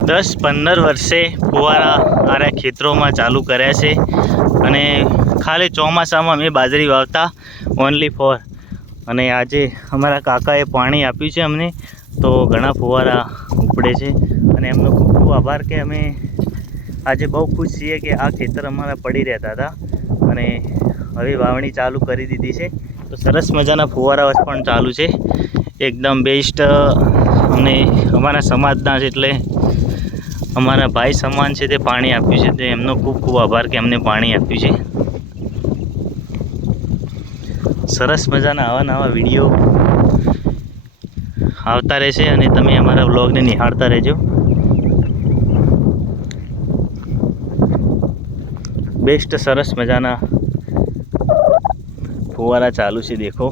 10-15 વર્ષે ફુવારા આરા ખેતરોમાં ચાલુ કર્યા છે અને ખાલી ચોમાસામાં મેં બાજરી વાવતા ઓનલી ફોર અને આજે અમારા કાકાએ પાણી આપ્યું છે અમને તો ઘણા ફુવારા ઉપડે છે અને એમનો ખૂબ ખૂબ આભાર કે અમે આજે બહુ ખુશ છીએ કે આ ખેતર અમારા પડી રહેતા હતા અને હવે વાવણી ચાલુ કરી દીધી છે તો સરસ મજાના ફુવારા પણ ચાલુ છે એકદમ બેસ્ટ અમને અમારા સમાજના છે એટલે અમારા ભાઈ સમાન છે તે પાણી આપ્યું છે તે એમનો ખૂબ ખૂબ આભાર કે અમને પાણી આપ્યું છે સરસ મજાના આવા નવા વિડીયો આવતા રહેશે અને તમે અમારા વ્લોગને નિહાળતા રહેજો બેસ્ટ સરસ મજાના ફુવારા ચાલુ છે દેખો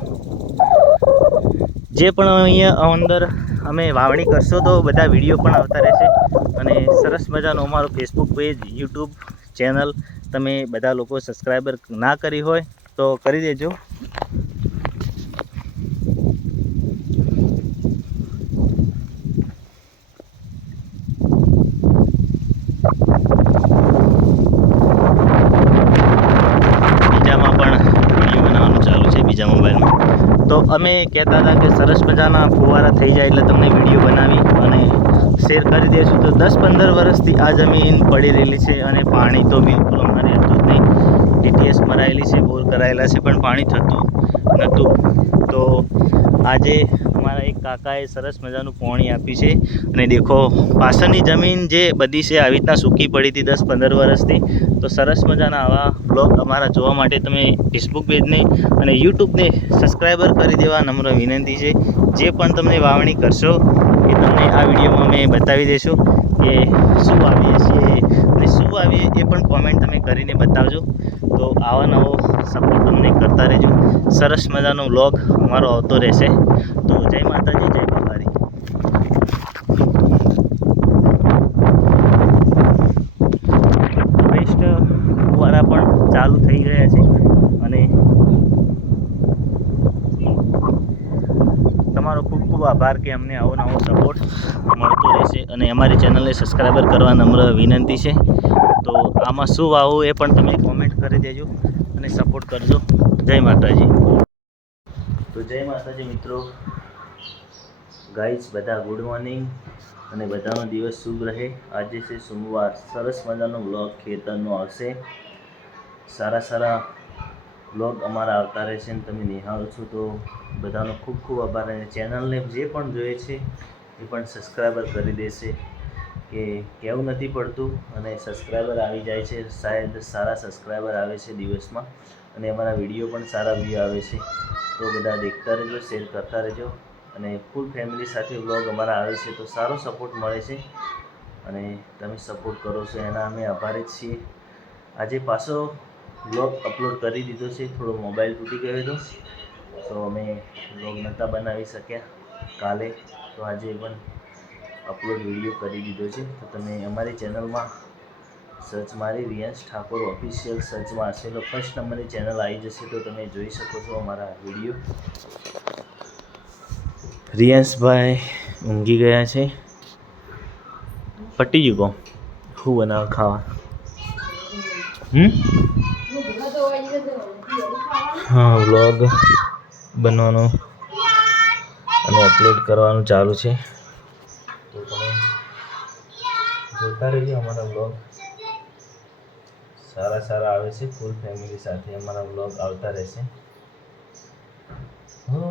જે પણ અહીંયા અંદર અમે વાવણી કરશો તો બધા વિડીયો પણ આવતા રહેશે અને સરસ મજાનો અમારો ફેસબુક પેજ યુટ્યુબ ચેનલ તમે બધા લોકો સબસ્ક્રાઈબર ના કરી હોય તો કરી દેજો બીજામાં પણ વિડીયો બનાવવાનું ચાલુ છે બીજા મોબાઈલમાં તો અમે કહેતા હતા કે સરસ મજાના ફુવારા થઈ જાય એટલે તમને વિડીયો બનાવી અને શેર કરી દઈશું તો 10-15 વર્ષથી આ જમીન પડી રહેલી છે અને પાણી તો બિલકુલ અમારે હતું જ નહીં ડીટીએસ મરાયેલી છે બોર કરાયેલા છે પણ પાણી થતું નહોતું તો આજે અમારા એક કાકાએ સરસ મજાનું પાણી આપ્યું છે અને દેખો પાછળની જમીન જે બધી છે આવી રીતના સૂકી પડી હતી 10-15 વર્ષથી તો સરસ મજાના આવા બ્લોગ અમારા જોવા માટે તમે ફેસબુક પેજને અને યુટ્યુબને સબસ્ક્રાઈબર કરી દેવા નમ્ર વિનંતી છે જે પણ તમને વાવણી કરશો એ તમને આ વિડીયોમાં અમે બતાવી દઈશું કે શું વાવીએ છીએ અને શું વાવીએ એ પણ કોમેન્ટ તમે કરીને બતાવજો તો આવા નવો સપોર્ટ તમને કરતા રહેજો સરસ મજાનો વ્લોગ અમારો આવતો રહેશે તો જય માતાજી જય બાબારી બેસ્ટ ફુવારા પણ ચાલુ થઈ ગયા છે અને તમારો ખૂબ ખૂબ આભાર કે અમને આવો નવો સપોર્ટ મળતો રહેશે અને અમારી ચેનલને સબસ્ક્રાઈબર કરવા નમ્ર વિનંતી છે તો આમાં શું વાવવું એ પણ તમે કોમેન્ટ કરી દેજો અને સપોર્ટ કરજો જય માતાજી તો જય માતાજી મિત્રો ગાઈઝ બધા ગુડ મોર્નિંગ અને બધાનો દિવસ શુભ રહે આજે છે સોમવાર સરસ મજાનો વ્લોગ ખેતરનો આવશે સારા વ્લોગ અમારા આવતા રહેશે અને તમે નિહાળો છો તો બધાનો ખૂબ ખૂબ આભાર અને ચેનલને જે પણ જોઈએ છે એ પણ સબસ્ક્રાઈબર કરી દેશે કે કહેવું નથી પડતું અને સબસ્ક્રાઈબર આવી જાય છે શાયદ સારા સબસ્ક્રાઈબર આવે છે દિવસમાં અને અમારા વિડીયો પણ સારા વ્યૂ આવે છે તો બધા દેખતા રહેજો શેર કરતા રહેજો અને ફૂલ ફેમિલી સાથે વ્લોગ અમારા આવે છે તો સારો સપોર્ટ મળે છે અને તમે સપોર્ટ કરો છો એના અમે આભારી જ છીએ આજે પાછો વ્લોગ અપલોડ કરી દીધો છે થોડો મોબાઈલ તૂટી ગયો હતો તો અમે વ્લોગ નહોતા બનાવી શક્યા કાલે તો આજે પણ અપલોડ વિડીયો કરી દીધો છે તો તમે અમારી ચેનલમાં સર્ચ મારી રિયાંશ ઠાકોર ઓફિશિયલ સર્ચમાં હશે તો ફર્સ્ટ નંબરની ચેનલ આવી જશે તો તમે જોઈ શકો છો અમારા વિડીયો રિયાંશભાઈ ઊંઘી ગયા છે પટી ગયું શું બનાવ ખાવા હા વ્લોગ બનવાનો અને અપલોડ કરવાનું ચાલુ છે તો તમે જોતા રહેજો અમારા વ્લોગ સારા આવે છે ફૂલ ફેમિલી સાથે અમારા વ્લોગ આવતા રહેશે હો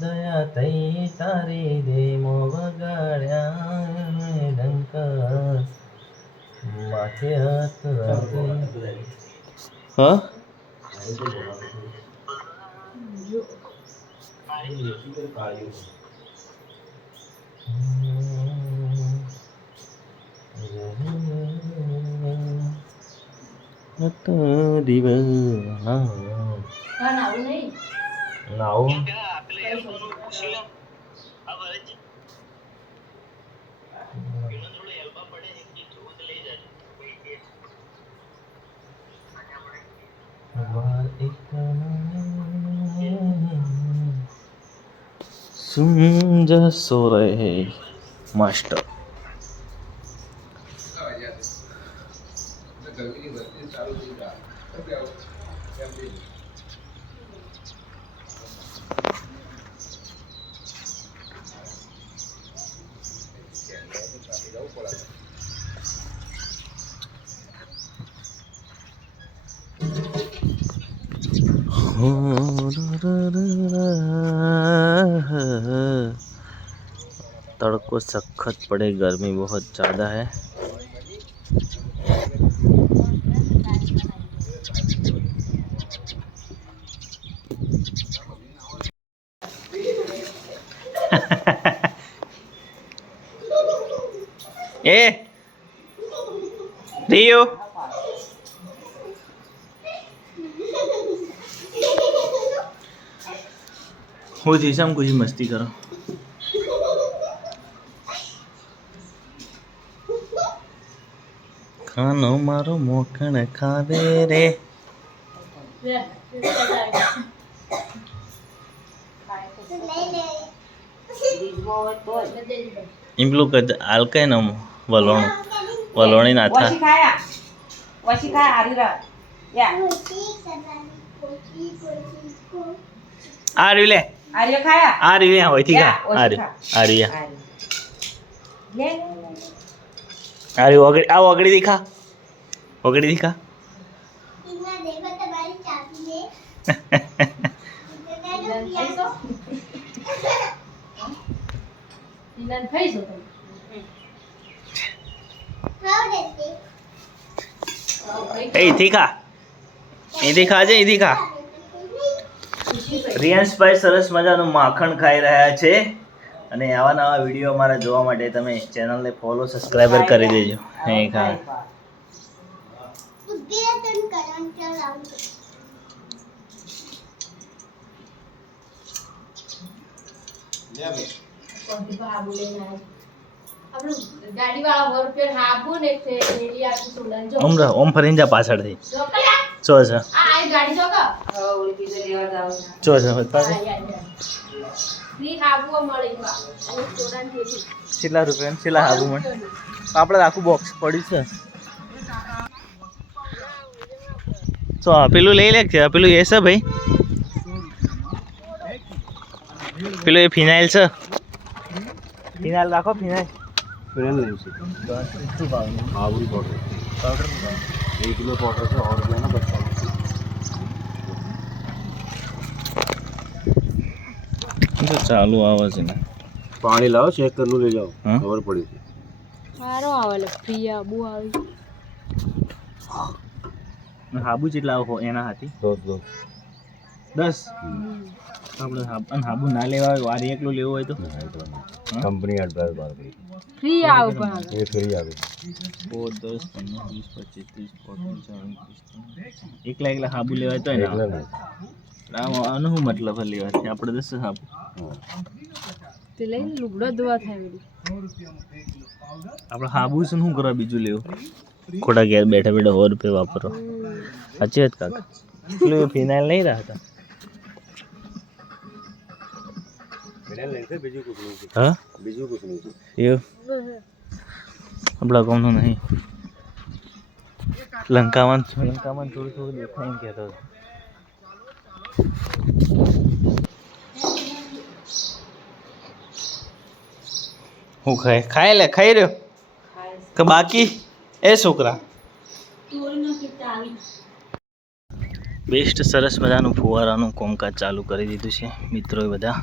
દયા તઈ તારી દેમો વગાડ્યા ડંક માથે હાથ હા દિવસ નાવું सुन जा सो रहे મસ્ત. तड़को सख्त पड़े, गर्मी बहुत ज़्यादा है. ए रियो हो जी सम कुछ मस्ती करो. खानो मारो मोखण खावे रे. इम्प्लू कर आलके न वलोण वलोणी ना था वशी खाया आरी रा या आ रही ले आर्य खाया आ रही है होई थी का आ रही है ले आ रही ओगड़ी आ ओगड़ी दिखा इतना देखो तुम्हारी चाबी है ઈલાન થઈ જો તમે हाउ देते ए दिखा जे दिखा રિયાંશભાઈ સરસ મજાનું માખણ ખાઈ રહ્યા છે અને આવા નવા વિડીયો અમારા જોવા માટે તમે ચેનલને ફોલો સબસ્ક્રાઇબર કરી દેજો. હે ખા बुद्धि तन करन चलाऊं કોણથી હાબુ લઈને આવ્યો આપણું ગાડી વાળા હોર પેર હાબુ ને છે મેલી આખી સુડન જો ઓમ ફરીને જા પાછળથી જો કલા ચો છે આ ગાડી જો કા ઓલી પીજે લેવા જાવ ચો છે પાસે ફ્રી હાબુ મળી ગયો અને સુડન થેલી કેટલા રૂપિયા કેટલા હાબુ મળે આપણે આખું બોક્સ પડ્યું છે. તો આ પેલું લઈ લે છે પેલું એ છે ભાઈ પેલું એ ફિનાઇલ છે ફિનાઇલ રાખો ફિનાઇલ फिनाइल नहीं से Abu powder powder 1 kilo powder से और जो है ना बच्चा तो चालू आवे છે ને पानी लाओ चेक कर लो ले जाओ हाँ? खबर पड़ी थी સારો આવેલો ફ્રી આબુ આવી હાબુ જેટલા હો એના હાથી दो 10 આપણે હાબુ ના લેવા હોય વારી એકલું લેવું હોય તો कंपनी एड्रेस बात करी ફ્રી આવે પણ ये फ्री आ गई 4 10 15 20 25 30 40 એકલા એકલા હાબુ લેવાય તો एकला એના नहीं આનો શું મતલબ લેવા છે આપણે 10 હાબુ તે લઈને લુગડો ધોવા થાય વળી આપણે હાબુ શું કરવા બીજું લેવું ખોટા ઘેર બેઠા બેઠા 100 રૂપિયા વાપરો સાચી વાત કાકા પેલું ફિનાઇલ નહીં રહેતા फिनाइल नहीं से बीजू कुछ नहीं હા बीजू कुछ नहीं से ये આપણા ગામનું નહીં લંકામાં થોડું થોડું દેખાય કહેતો હું ખાઈ લે ખાઈ રહ્યો કે બાકી એ છોકરા બેસ્ટ સરસ મજાનું ફુવારાનું કોમકાજ ચાલુ કરી દીધું છે મિત્રો બધા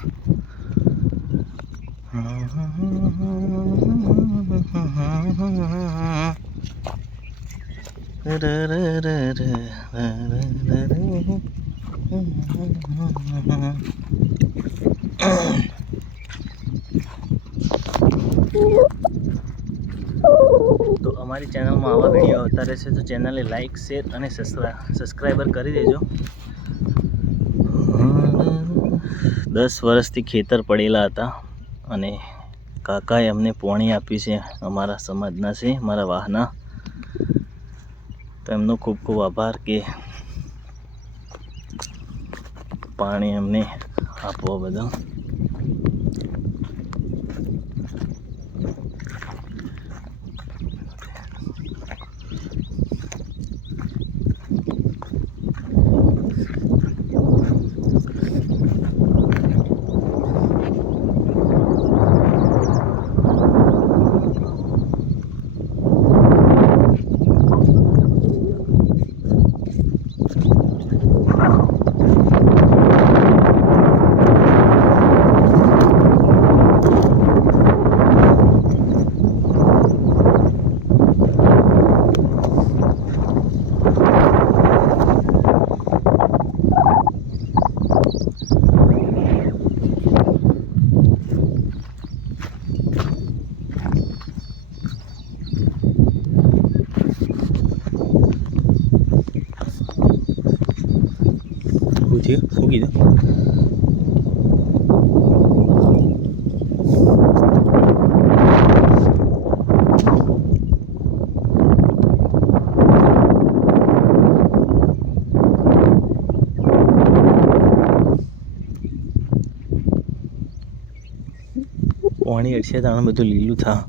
તો અમારી ચેનલમાં આવા વિડીયો આવતા રહેશે તો ચેનલને લાઈક શેર અને સબસ્ક્રાઈબર કરી દેજો. 10 વર્ષથી ખેતર પડેલા હતા અને કાકાએ અમને પોણી આપી છે અમારા સમાજના છે મારા વાહના તો એમનો ખૂબ ખૂબ આભાર કે પાણી અમને આપવા બદલ. થયું શું કીધું? પાણી અડશે તાણે બધું લીલું થા